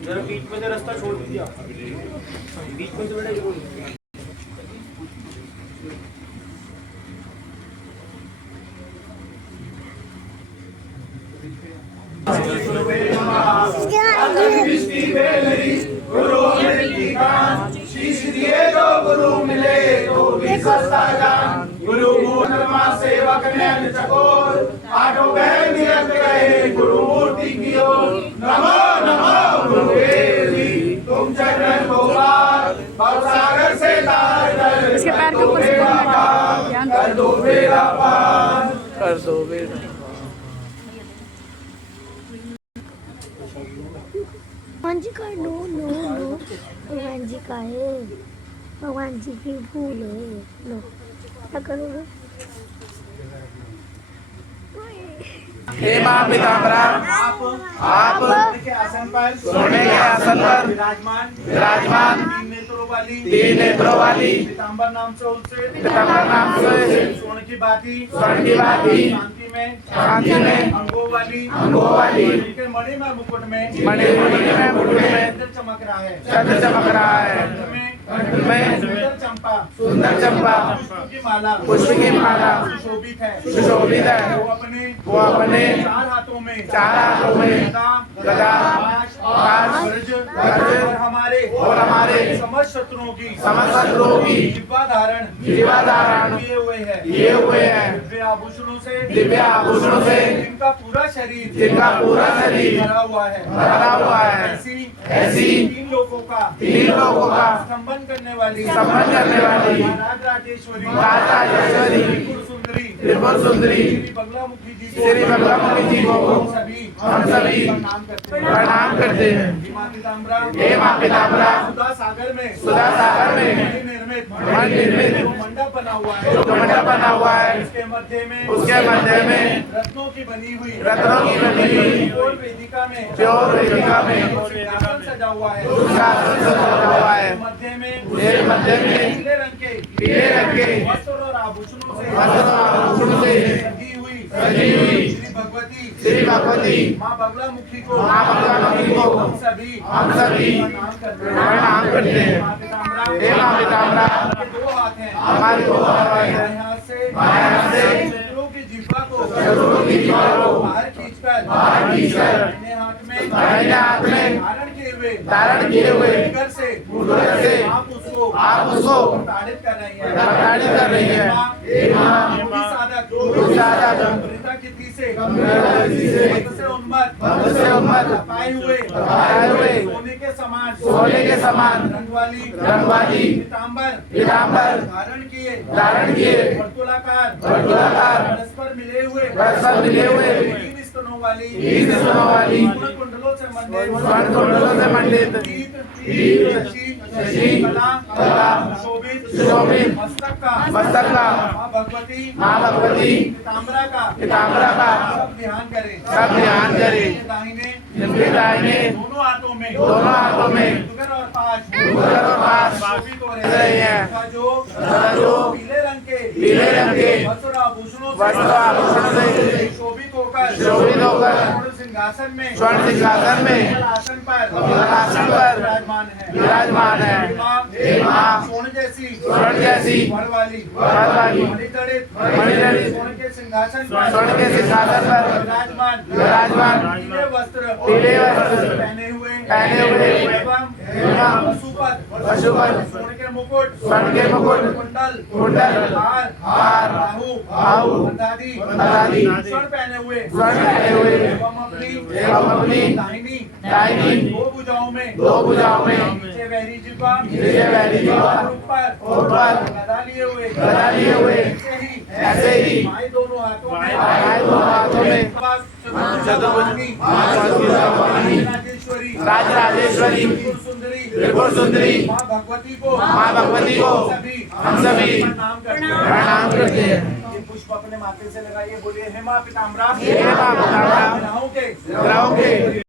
जरा बीच में से रास्ता छोड़ दिया, बीच में से बेटा ये गुरु मिले तो भी सस्ता जान, गुरु सेवक नैन चकोर, आठों बहन निरंत गए गुरु मूर्ति की ओर। नमो नमो गुरुदेवी, तुम चरण को पार, भवसागर से तार कर, इसके पैर के ऊपर से कर दो बेड़ा पार, कर दो बेड़ा। भगवान जी का नो नो नो, भगवान जी का है, भगवान जी की फूल है। नो क्या करोगे? हे माँ पिताम्बरा, आप सोने के आसन पर विराजमान तीन नेत्रों वाली पीताम्बर नाम से स्वर्ण की बाती शांति में अंगों वाली के मणि में मुकुट में चंद्र चमक रहा है, कंठ में सुंदर चंपा पुष्प की माला सुशोभित है। वो अपने चार हाथों में गदा और हमारे समस्त शत्रुओं की जिह्वा धारण किए हुए हैं। दिव्य आभूषणों से जिनका पूरा शरीर भरा हुआ है। ऐसी तीन लोगों का संबंध करने वाली राज राजेश्वरी त्रिपुर सुंदरी श्री बंगलामुखी जी को हम सभी प्रणाम करते हैं। हे माँ पिताम्बरा, सुधा सागर में निर्मित मंडप बना हुआ है, उसके मध्य में रत्नों की बनी हुई चौर वेदिका में सजा हुआ है। मध्य में पीले रंग के वस्त्र और आभूषणों से सजी हुई श्री भगवती माँ बगलामुखी को हम सभी प्रणाम करते हैं। हे माँ पिताम्बरा, हमारे दो हाथ हैं, बाएं हाथ से शत्रुओं की जिह्वा को बाहर खींचकर दाहिने हाथ में धारण किए हुए घर से आप उसको ताड़ित कर रही है। योगी साधक वृथा की थी से उन्मत्त पाए हुए सोने के समान रंग वाली पीताम्बर धारण किए वर्तुलाकार परस्पर मिले हुए तीन स्तनों वाली कुंडलों से मंडित शशि कला शोभित मस्तक का माँ भगवती पीताम्बरा का सब ध्यान करें। दाहिने दोनों हाथों में दुगर और पास शोभित हो रहे हैं। जो पीले रंग के वस्त्र आभूषणों से शोभित हो होकर स्वर्ण सिंहासन में आसन पर विराजमान है। हे मां स्वर्ण जैसी बल वाली मणिजड़ित स्वर्ण के सिंहासन पर विराजमान पीले वस्त्र पहने हुए एवं पशुपत स्वर्ण के मुकुट कुंडल हार बाहु अंधादी स्वर्ण पहने हुए एवं अपनी दाहिनी दो भुजाओं में नीचे वहरी जिह्वा ऊपर गदा लिए हुए ऐसे ही माई दोनों हाथों में राजराजेश्वरी त्रिपुर सुंदरी माँ भगवती को हम सभी प्रणाम करते हैं। ये पुष्प अपने माथे से लगाइए, बोलिए हे माँ पिताम्बरा हे मां पिताम्बरा ग्रहों के ग्रहों के